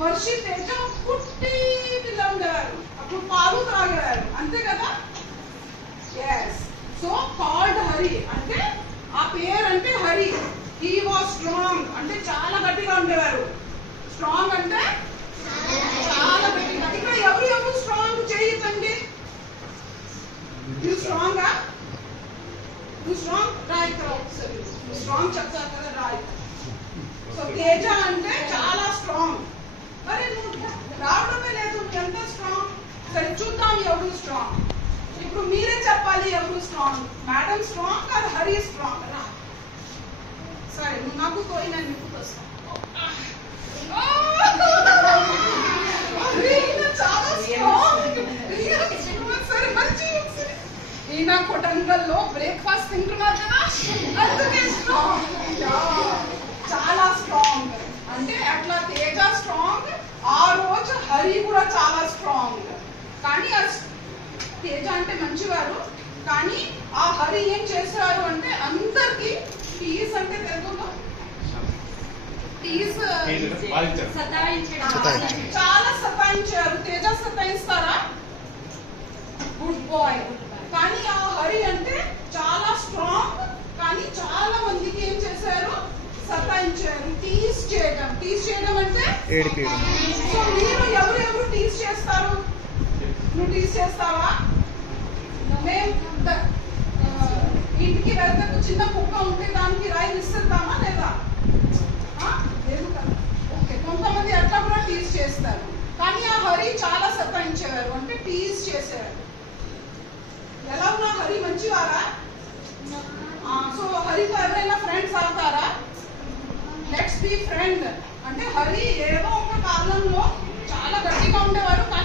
వర్షి తేజ పుట్టి పిల్ల ఉండేవారు, అప్పుడు పాలు త్రాగేవారు, అంతే కదా. ఎస్, సో కాల్డ్ హరి అంటే ఆ పేరు అంటే హరి. హీ వాజ్ స్ట్రాంగ్ అంటే చాలా గట్టిగా ఉండేవారు. స్ట్రాంగ్ అంటే చాలా గట్టిగా. ఇక్కడ ఎవరు స్ట్రాంగ్ చేయొద్దండి. నువ్వు స్ట్రాంగా, నువ్వు స్ట్రాంగ్ రాయి ఒకసారి. స్ట్రాంగ్ చెప్తారు కదా రాయి. సో తేజ అంటే చాలా స్ట్రాంగ్. మరి నువ్వు రావడమే లేదు, ఎంత స్ట్రాంగ్. సరే చూద్దాం ఎవరు స్ట్రాంగ్. ఇప్పుడు మీరే చెప్పాలి ఎవరు స్ట్రాంగ్. మేడం స్ట్రాంగ్ కాదు, హరి స్ట్రాంగ్. రా సరే, నువ్వు నాకు తోయి, నేను నీకు తోస్తాను. చాలా స్ట్రాంగ్. సరే మంచి. ఈయన కొటంగల్లో బ్రేక్ఫాస్ట్ తింటున్నారు కదా, అందుకే స్ట్రాంగ్. చాలా స్ట్రాంగ్ అంటే అట్లా తేజ స్ట్రాంగ్. ఆ రోజు హరి కూడా చాలా స్ట్రాంగ్. కానీ తేజ అంటే మంచివారు, కానీ ఆ హరి ఏం చేశారు అంటే అందరికి టీస్ అంటే తెలుగులో టీస్ చాలా సతాయించారు. తేజ సతాయిస్తారా? Good boy. కానీ ఆ హరి అంటే చాలా స్ట్రాంగ్, కానీ చాలా మందికి ఏం చేశారు? సతాయించారు. టీస్ చేయడం. టీస్ చేయడం అంటే సో మీరు ఎవరెవరు టీస్ చేస్తారు? నువ్వు టీస్ చేస్తావా? మేము ఇంటికి వెళ్తే చిన్న కుక్క ఉంటే దానికి రాయి విసురుతామా లేదా? లేదు కదా. ఓకే, కొంతమంది అట్లా కూడా టీస్ చేస్తారు. కానీ ఆ హరి చాలా సతాయించేవారు, అంటే టీస్ చేసేవారు. ఎలా ఉన్నా హరి మంచివారా? సో హరితో ఎవరైనా ఫ్రెండ్స్ అవుతారా? Let's be friend. అంటే హరి ఏదో ఒక కాలంలో చాలా గట్టిగా ఉండేవారు, కానీ